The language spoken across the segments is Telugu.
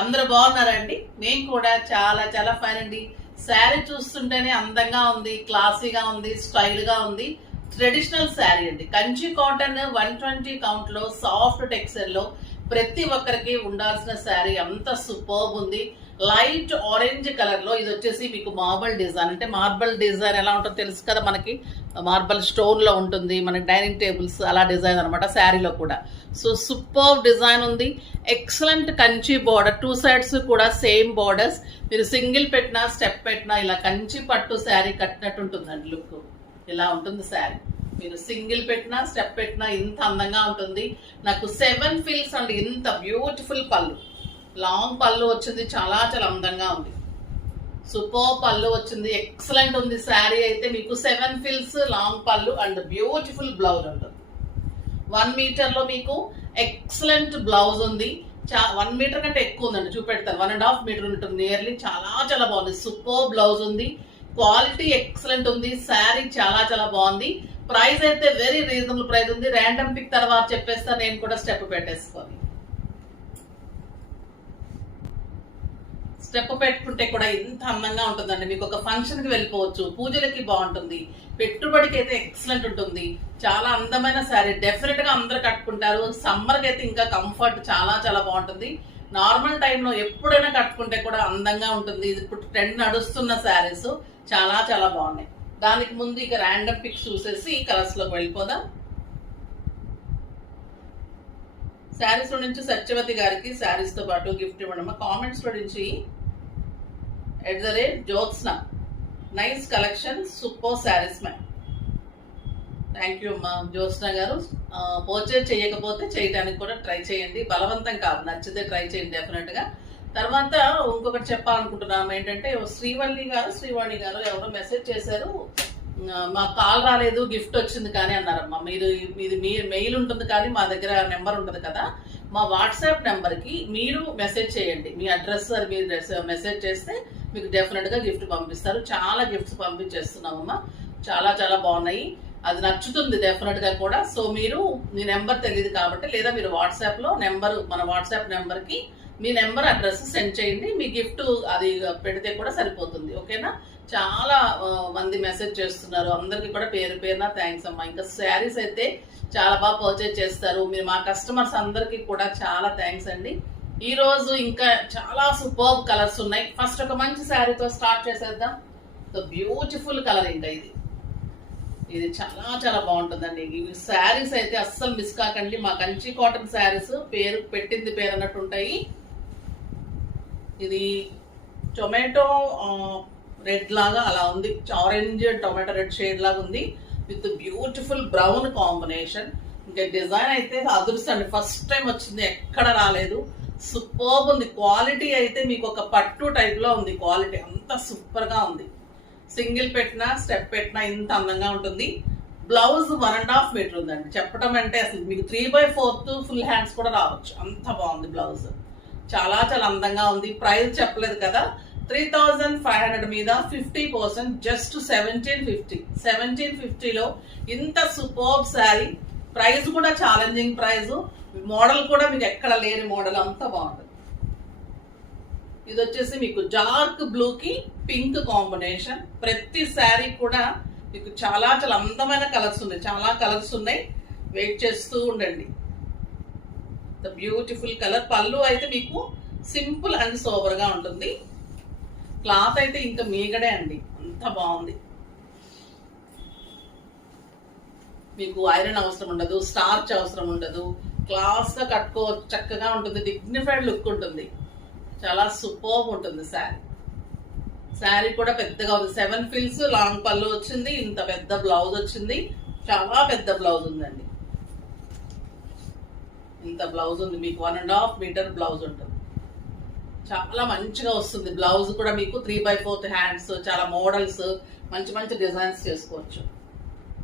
అందరూ బాగున్నారండి. నేను కూడా చాలా చాలా ఫైన్ అండి. శారీ చూస్తుంటేనే అందంగా ఉంది, క్లాసీగా ఉంది, స్టైల్ గా ఉంది. ట్రెడిషనల్ శారీ అండి. కంచి కాటన్ 120 కౌంట్ లో సాఫ్ట్ టెక్స్చర్ లో ప్రతి ఒక్కరికి ఉండాల్సిన శారీ అంత సూపర్బ్ ఉంది. లైట్ ఆరెంజ్ కలర్ లో ఇది వచ్చేసి మీకు మార్బల్ డిజైన్. అంటే మార్బల్ డిజైన్ ఎలా ఉంటుందో తెలుసు కదా, మనకి మార్బల్ స్టోన్ లో ఉంటుంది, మనకి డైనింగ్ టేబుల్స్ అలా డిజైన్ అనమాట శారీలో కూడా. సో సూపర్ డిజైన్ ఉంది. Excellent Kanchi border, two sides కూడా సేమ్ బార్డర్స్. మీరు సింగిల్ పెట్టినా స్టెప్ పెట్టినా ఇలా కంచి పట్టు శారీ కట్టినట్టు ఉంటుందండి. లుక్ ఇలా ఉంటుంది శారీ. మీరు సింగిల్ పెట్టినా స్టెప్ పెట్టినా ఇంత అందంగా ఉంటుంది. నాకు 7 ఫీల్స్ అండి. ఇంత బ్యూటిఫుల్ పళ్ళు, లాంగ్ పళ్ళు వచ్చింది, చాలా చాలా అందంగా ఉంది. సూపర్ పళ్ళు వచ్చింది, ఎక్సలెంట్ ఉంది శారీ అయితే. మీకు 7 ఫీల్స్ లాంగ్ పళ్ళు అండ్ బ్యూటిఫుల్ బ్లౌజ్ ఉంటుంది. 1 మీటర్ లో మీకు ఎక్సలెంట్ బ్లౌజ్ ఉంది. 1 మీటర్ కంటే ఎక్కువ ఉందండి, చూపెడతాను. 1.5 మీటర్ ఉంటుంది నియర్లీ. చాలా చాలా బాగుంది. సూపర్ బ్లౌజ్ ఉంది, క్వాలిటీ ఎక్సలెంట్ ఉంది. శారీ చాలా చాలా బాగుంది. ప్రైస్ అయితే వెరీ రీజనబుల్ ప్రైస్ ఉంది. ర్యాండమ్ పిక్ తర్వాత చెప్పేస్తా, నేను కూడా స్టెప్ పెట్టేసుకోవాలి. స్టెప్ పెట్టుకుంటే కూడా ఇంత అందంగా ఉంటుందండి. మీకు ఒక ఫంక్షన్ కి వెళ్ళిపోవచ్చు, పూజలకి బాగుంటుంది, పెట్టుబడికి అయితే ఎక్సలెంట్ ఉంటుంది. చాలా అందమైన శారీ, డెఫినెట్ గా అందరు కట్టుకుంటారు. సమ్మర్ కి అయితే ఇంకా కంఫర్ట్ చాలా చాలా బాగుంటుంది. నార్మల్ టైంలో ఎప్పుడైనా కట్టుకుంటే కూడా అందంగా ఉంటుంది. ఇది ఇప్పుడు ట్రెండ్ నడుస్తున్న శారీస్ చాలా చాలా బాగున్నాయి. దానికి ముందు ఇక ర్యాండమ్ పిక్స్ చూసేసి కలర్స్ లోకి వెళ్ళిపోదాం. శారీస్ లో నుంచి సత్యవతి గారికి శారీస్ తో పాటు గిఫ్ట్ ఇవ్వడం. కామెంట్స్ లో నుంచి @Jyotsna, nice collection, super saris ma'am. Thank you అమ్మా జ్యోత్స్న గారు. పర్చేజ్ చేయకపోతే చేయడానికి కూడా ట్రై చేయండి, బలవంతం కాదు, నచ్చితే ట్రై చేయండి డెఫినెట్ గా. తర్వాత ఇంకొకటి చెప్పాలనుకుంటున్నాము ఏంటంటే, శ్రీవాణి గారు ఎవరో మెసేజ్ చేశారు, మాకు కాల్ రాలేదు, గిఫ్ట్ వచ్చింది కానీ అన్నారమ్మా. మీది మెయిల్ ఉంటుంది కానీ మా దగ్గర నెంబర్ ఉంటుంది కదా, మా వాట్సాప్ నెంబర్కి మీరు మెసేజ్ చేయండి. మీ అడ్రస్ మీరు మెసేజ్ చేస్తే మీకు డెఫినెట్ గా గిఫ్ట్ పంపిస్తారు. చాలా గిఫ్ట్స్ పంపించేస్తున్నామమ్మా, చాలా చాలా బాగున్నాయి. అది నచ్చుతుంది డెఫినెట్ గా కూడా. సో మీరు మీ నెంబర్ తెలియదు కాబట్టి, లేదా మీరు వాట్సాప్ లో మన వాట్సాప్ నెంబర్ కి మీ నెంబర్ అడ్రస్ సెండ్ చేయండి. మీ గిఫ్ట్ అది పెడితే కూడా సరిపోతుంది. ఓకేనా? చాలా మంది మెసేజ్ చేస్తున్నారు, అందరికి కూడా పేరు పేరున థ్యాంక్స్ అమ్మా. ఇంకా శారీస్ అయితే చాలా బాగా పర్చేజ్ చేస్తారు మీరు. మా కస్టమర్స్ అందరికి కూడా చాలా థ్యాంక్స్ అండి. ఈ రోజు ఇంకా చాలా సూపర్ కలర్స్ ఉన్నాయి. ఫస్ట్ ఒక మంచి శారీతో స్టార్ట్ చేసేద్దాం. Beautiful colour. ఇంకా ఇది చాలా చాలా బాగుంటుందండి. ఈ శారీస్ అయితే అస్సలు మిస్ కాకండి. మా కంచి కాటన్ శారీస్ పేరు పెట్టింది పేరు అన్నట్టు ఉంటాయి. ఇది టొమాటో రెడ్ లాగా అలా ఉంది, ఆరెంజ్ టొమాటో రెడ్ షేడ్ లాగా ఉంది, విత్ బ్యూటిఫుల్ బ్రౌన్ కాంబినేషన్. ఇంకా డిజైన్ అయితే అదృష్టండి, ఫస్ట్ టైం వచ్చింది, ఎక్కడ రాలేదు. సూపర్బ్ ఉంది. క్వాలిటీ అయితే మీకు ఒక పట్టు టైప్ లో ఉంది. క్వాలిటీ అంత సూపర్ గా ఉంది. సింగిల్ పెట్టినా స్టెప్ పెట్టినా ఇంత అందంగా ఉంటుంది. బ్లౌజ్ 1.5 మీటర్ ఉందండి. చెప్పడం అంటే అసలు మీకు 3/4 ఫుల్ హ్యాండ్స్ కూడా రావచ్చు, అంత బాగుంది బ్లౌజ్. చాలా చాలా అందంగా ఉంది. ప్రైస్ చెప్పలేదు కదా, 3500 మీద 50%, జస్ట్ 1750లో ఇంత సూపర్బ్ శారీ. ప్రైస్ కూడా ఛాలెంజింగ్ ప్రైస్. మోడల్ కూడా మీకు ఎక్కడ లేని మోడల్, అంత బాగుంటుంది. ఇది వచ్చేసి మీకు డార్క్ బ్లూ కి పింక్ కాంబినేషన్. ప్రతి శారీ కూడా మీకు చాలా చాలా అందమైన కలర్స్ ఉన్నాయి, చాలా కలర్స్ ఉన్నాయి. వెయిట్ చేస్తూ ఉండండి. The beautiful colour. పళ్ళు అయితే మీకు సింపుల్ అండ్ సోబర్ గా ఉంటుంది. క్లాత్ అయితే ఇంకా మీగడే అండి, అంత బాగుంది. మీకు ఐరన్ అవసరం ఉండదు, స్టార్చ్ అవసరం ఉండదు, క్లాస్ గా కట్టుకోవచ్చు, చక్కగా ఉంటుంది, డిగ్నిఫైడ్ లుక్ ఉంటుంది. చాలా సూపర్బ్ ఉంటుంది శారీ. శారీ కూడా పెద్దగా ఉంది. 7 ఫీల్స్ లాంగ్ పళ్ళు వచ్చింది, ఇంత పెద్ద బ్లౌజ్ వచ్చింది, చాలా పెద్ద బ్లౌజ్ ఉందండి. ఇంత బ్లౌజ్ ఉంది మీకు. 1.5 మీటర్ బ్లౌజ్ ఉంటుంది. చాలా మంచిగా వస్తుంది. బ్లౌజ్ కూడా మీకు 3/4 హ్యాండ్స్, చాలా మోడల్స్, మంచి మంచి డిజైన్స్ చేసుకోవచ్చు.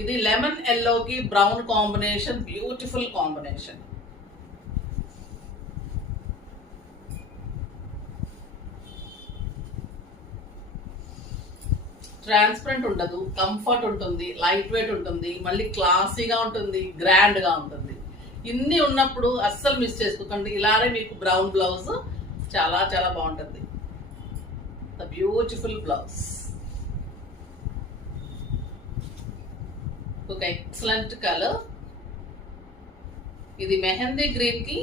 ఇది లెమన్ ఎల్లోకి brown combination, beautiful combination. Transparent ఉండదు, కంఫర్ట్ ఉంటుంది, లైట్ వెయిట్ ఉంటుంది, మళ్ళీ క్లాసీగా ఉంటుంది, గ్రాండ్ గా ఉంటుంది. ఇన్ని ఉన్నప్పుడు అస్సలు మిస్ చేసుకోకండి. ఇలానే మీకు బ్రౌన్ బ్లౌజ్ చాలా చాలా బాగుంటుంది. ద బ్యూటిఫుల్ బ్లౌజ్, ఒక ఎక్సలెంట్ కలర్. ఇది మెహందీ గ్రీన్ కి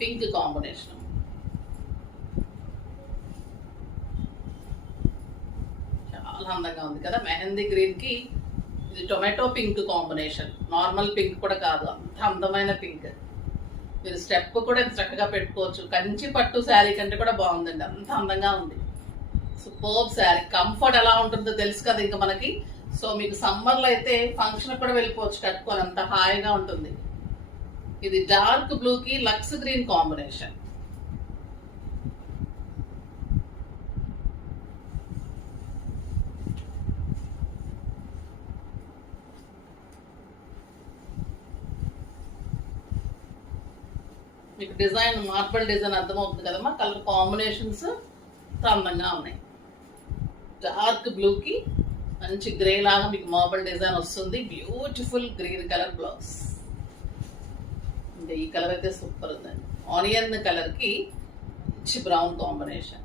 పింక్ కాంబినేషన్. చాలా అందంగా ఉంది కదా. మెహందీ గ్రీన్ కి ఇది tomato pink combination. Normal pink కూడా కాదు, అంత అందమైన పింక్. మీరు స్టెప్ కూడా చక్కగా పెట్టుకోవచ్చు. కంచి పట్టు శారీ కంటే కూడా బాగుందండి, అంత అందంగా ఉంది. సూపర్బ్ శారీ. కంఫర్ట్ ఎలా ఉంటుందో తెలుసు కదా ఇంకా మనకి. సో మీకు సమ్మర్లో అయితే ఫంక్షన్ కూడా వెళ్ళిపోవచ్చు కట్టుకొని, అంత హాయిగా ఉంటుంది. ఇది డార్క్ బ్లూ కి లక్స్ గ్రీన్ కాంబినేషన్. మీకు డిజైన్ మార్బల్ డిజైన్ అర్థమవుతుంది కదమ్మా. కలర్ కాంబినేషన్స్ అందంగా ఉన్నాయి. డార్క్ బ్లూ కి మంచి గ్రే లాగా మీకు మార్బల్ డిజైన్ వస్తుంది. Beautiful green colour blouse. ఇంకా ఈ కలర్ అయితే సూపర్ ఉందండి. ఆనియన్ కలర్ కి మంచి బ్రౌన్ కాంబినేషన్.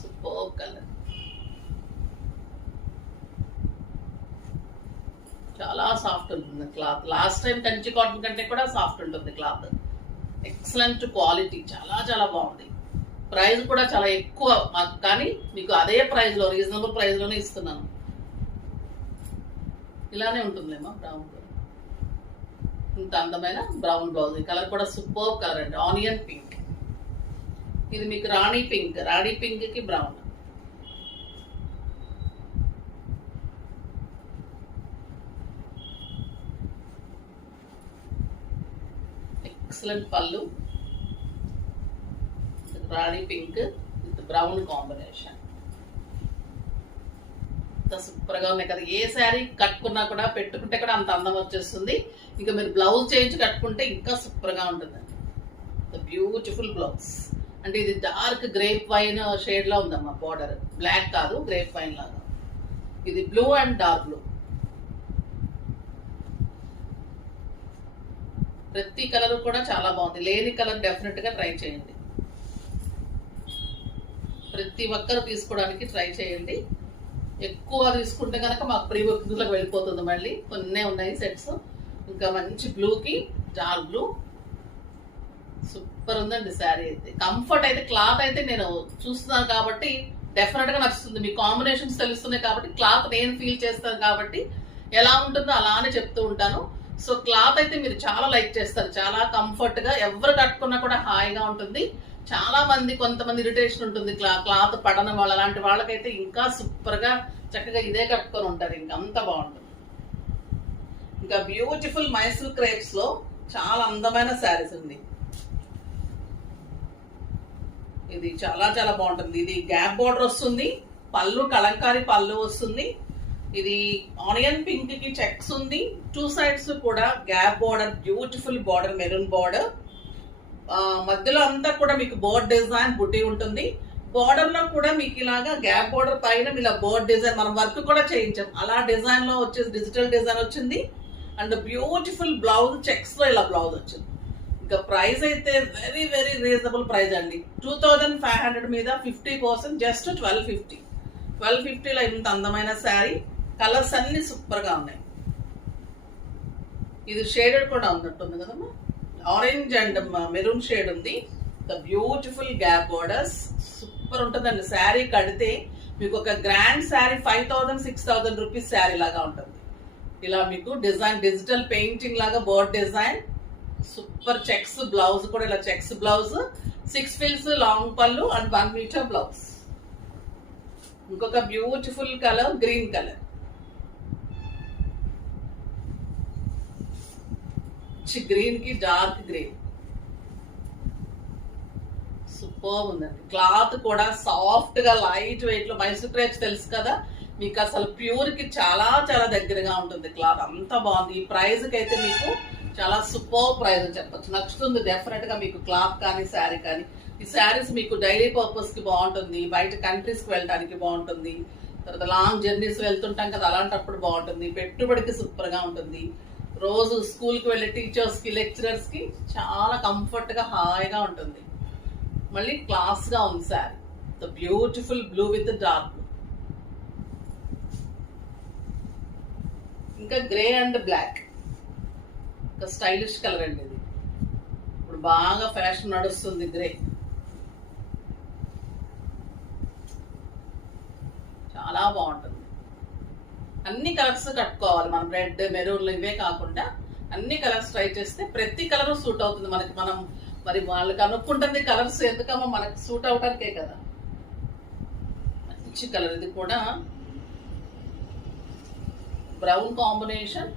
Super colour. చాలా సాఫ్ట్ ఉంటుంది cloth. Last time Kanchi cotton కంటే కూడా సాఫ్ట్ ఉంటుంది క్లాత్. ఎక్సలెంట్ క్వాలిటీ, చాలా చాలా బాగుంది. ప్రైస్ కూడా చాలా ఎక్కువ మాకు, కానీ మీకు అదే ప్రైస్ లో, రీజనబుల్ ప్రైస్ లోనే ఇస్తున్నాను. ఇలానే ఉంటుందేమో బ్రౌన్. ఇంత అందమైన బ్రౌన్ బ్లౌజ్. ఈ కలర్ కూడా సూపర్ కలర్ అండి, ఆనియన్ పింక్. ఇది మీకు రాణి పింక్. రాణి పింక్ కి బ్రౌన్. ఎక్సలెంట్ పళ్ళు, rani pink with brown combination. Super గా ఉన్నాయి కదా. ఏ శారీ కట్టుకున్నా కూడా, పెట్టుకుంటే కూడా అంత అందం వచ్చేస్తుంది. ఇంకా మీరు బ్లౌజ్ చేయించి కట్టుకుంటే ఇంకా సూపర్ గా ఉంటుంది. Beautiful blouse. అంటే ఇది డార్క్ గ్రేప్ వైన్ షేడ్ లో ఉందమ్మా బార్డర్. బ్లాక్ కాదు, గ్రేప్ వైన్ లాగా. ఇది బ్లూ అండ్ డార్క్ బ్లూ. ప్రతి కలర్ కూడా చాలా బాగుంది. లేని కలర్ డెఫినెట్ గా ట్రై చేయండి. ప్రతి ఒక్కరు తీసుకోవడానికి ట్రై చేయండి. ఎక్కువ తీసుకుంటే కనుక మాకు ప్రీ బుకింగ్లకు వెళ్ళిపోతుంది. మళ్ళీ కొన్నే ఉన్నాయి సెట్స్. ఇంకా మంచి బ్లూకి డార్క్ బ్లూ. సూపర్ ఉందండి శారీ అయితే. కంఫర్ట్ అయితే, క్లాత్ అయితే నేను చూస్తున్నాను కాబట్టి డెఫినెట్ గా నచ్చుతుంది. మీ కాంబినేషన్స్ తెలుస్తున్నాయి కాబట్టి, క్లాత్ నేను ఫీల్ చేస్తాను కాబట్టి ఎలా ఉంటుందో అలానే చెప్తూ ఉంటాను. సో క్లాత్ అయితే మీరు చాలా లైక్ చేస్తారు. చాలా కంఫర్ట్ గా, ఎవరు కట్టుకున్నా కూడా హాయిగా ఉంటుంది. చాలా మంది, కొంతమంది ఇరిటేషన్ ఉంటుంది క్లాత్ పడని వాళ్ళు. అలాంటి వాళ్ళకైతే ఇంకా సూపర్ గా చక్కగా ఇదే కట్టుకొని ఉంటారు. ఇంకా అంత బాగుంటుంది. ఇంకా బ్యూటిఫుల్ మైసూర్ క్రేప్స్ లో చాలా అందమైన శారీస్ ఉంది. ఇది చాలా చాలా బాగుంటుంది. ఇది గ్యాప్ బోర్డర్ వస్తుంది. పళ్ళు కలంకారీ పళ్ళు వస్తుంది. ఇది ఆనియన్ పింక్ కి చెక్స్ ఉంది. టూ సైడ్స్ కూడా gap border, beautiful border, maroon border. మధ్యలో అంతా కూడా మీకు బోర్డ్ డిజైన్ బుట్టి ఉంటుంది. బార్డర్ లో కూడా మీకు ఇలాగా గ్యాప్ బోర్డర్ పైన ఇలా బోర్డ్ డిజైన్, మనం వర్క్ కూడా చేయించాం. అలా డిజైన్ లో వచ్చేసి డిజిటల్ డిజైన్ వచ్చింది. అండ్ బ్యూటిఫుల్ బ్లౌజ్, చెక్స్ లో ఇలా బ్లౌజ్ వచ్చింది. ఇంకా ప్రైస్ అయితే వెరీ వెరీ రీజనబుల్ ప్రైస్ అండి. 2500 మీద 50%, జస్ట్ 1250. 1250లో ఇంత అందమైన శారీ. కలర్స్ అన్ని సూపర్ గా ఉన్నాయి. ఇది షేడెడ్ కూడా ఉన్నట్టుంది కదమ్మా. ఆరెంజ్ అండ్ మెరూన్ షేడ్ ఉంది. The beautiful gap borders. Super ఉంటుందండి. శారీ కడితే మీకు ఒక గ్రాండ్ శారీ 5000-6000 రూపీస్ శారీ లాగా ఉంటుంది. ఇలా మీకు డిజైన్, డిజిటల్ పెయింటింగ్ లాగా board design. Super checks blouse కూడా ఇలా చెక్స్ బ్లౌజ్, 6 ఫిల్స్ లాంగ్ పళ్ళు అండ్ 1 మీటర్ బ్లౌజ్. ఇంకొక beautiful colour green colour. Green కి డార్క్ గ్రీన్. సూపర్ ఉందండి. క్లాత్ కూడా సాఫ్ట్ గా, లైట్ వెయిట్ లో. మైసూర్ క్రేప్స్ తెలుసు కదా మీకు, అసలు ప్యూర్ కి చాలా చాలా దగ్గరగా ఉంటుంది క్లాత్. అంత బాగుంది. ఈ ప్రైస్ కి అయితే మీకు చాలా సూపర్ ప్రైస్ అని చెప్పొచ్చు. నచ్చుతుంది డెఫినెట్ గా మీకు, క్లాత్ కానీ శారీ కానీ. ఈ శారీస్ మీకు డైలీ పర్పస్ కి బాగుంటుంది, బయట కంట్రీస్ కి వెళ్ళడానికి బాగుంటుంది, తర్వాత లాంగ్ జర్నీస్ వెళ్తుంటాం కదా అలాంటప్పుడు బాగుంటుంది, పెట్టుబడికి సూపర్ గా ఉంటుంది, రోజు స్కూల్ కి వెళ్ళే టీచర్స్ కి లెక్చరర్స్ కి చాలా కంఫర్ట్ గా హాయిగా ఉంటుంది. మళ్ళీ క్లాస్ గా ఉంది sari. The beautiful blue with dark blue, ఇంకా గ్రే అండ్ బ్లాక్, ఒక స్టైలిష్ కలర్ అండి ఇది. ఇప్పుడు బాగా ఫ్యాషన్ నడుస్తుంది గ్రే. చాలా బాగుంటుంది. అన్ని కలర్స్ కట్టుకోవాలి మనం, రెడ్ మెరూన్ ఇవే కాకుండా అన్ని కలర్స్ ట్రై చేస్తే ప్రతి కలర్ సూట్ అవుతుంది మనకి. మనం మరి వాళ్ళకి అనుకుంటుంది కలర్స్ ఎందుకమ్మా, మనకి సూట్ అవడానికే కదా. మంచి కలర్ ఇది కూడా, బ్రౌన్ కాంబినేషన్.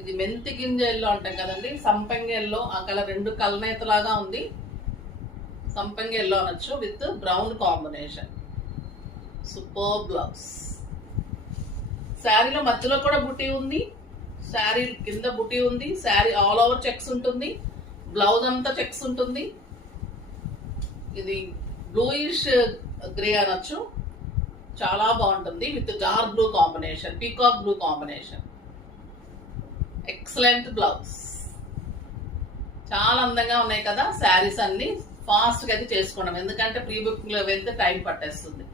ఇది మెంతి గింజ ఎల్లో అంటాం కదండి, సంపంగి ఎల్లో, ఆ కలర్ రెండు కలనేతలాగా ఉంది. సంపంగి ఎల్లో అనొచ్చు with brown combination. Super blouse. శారీలో మధ్యలో కూడా బుటీ ఉంది, శారీ కింద బుటీ ఉంది, శారీ ఆల్ ఓవర్ చెక్స్ ఉంటుంది, బ్లౌజ్ అంతా చెక్స్ ఉంటుంది. ఇది బ్లూయిష్ గ్రే అనొచ్చు, చాలా బాగుంటుంది with dark blue combination, peacock blue combination. Excellent blouse. చాలా అందంగా ఉన్నాయి కదా శారీస్ అన్ని. ఫాస్ట్ గా అయితే చేసుకున్నాం, ఎందుకంటే ప్రీ బుకింగ్ లో వెళ్తే టైం పట్టేస్తుంది.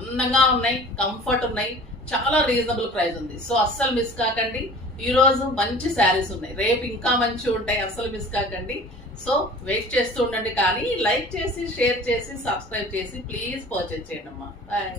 అందంగా ఉన్నాయి, కంఫర్ట్ ఉన్నాయి, చాలా రీజనబుల్ ప్రైస్ ఉంది. సో అస్సలు మిస్ కాకండి. ఈ రోజు మంచి శారీస్ ఉన్నాయి, రేపు ఇంకా మంచి ఉంటాయి, అస్సలు మిస్ కాకండి. సో వెయిట్ చేస్తూ ఉండండి, కానీ లైక్ చేసి షేర్ చేసి సబ్స్క్రైబ్ చేసి ప్లీజ్ పర్చేజ్ చేయండి అమ్మా. బాయ్.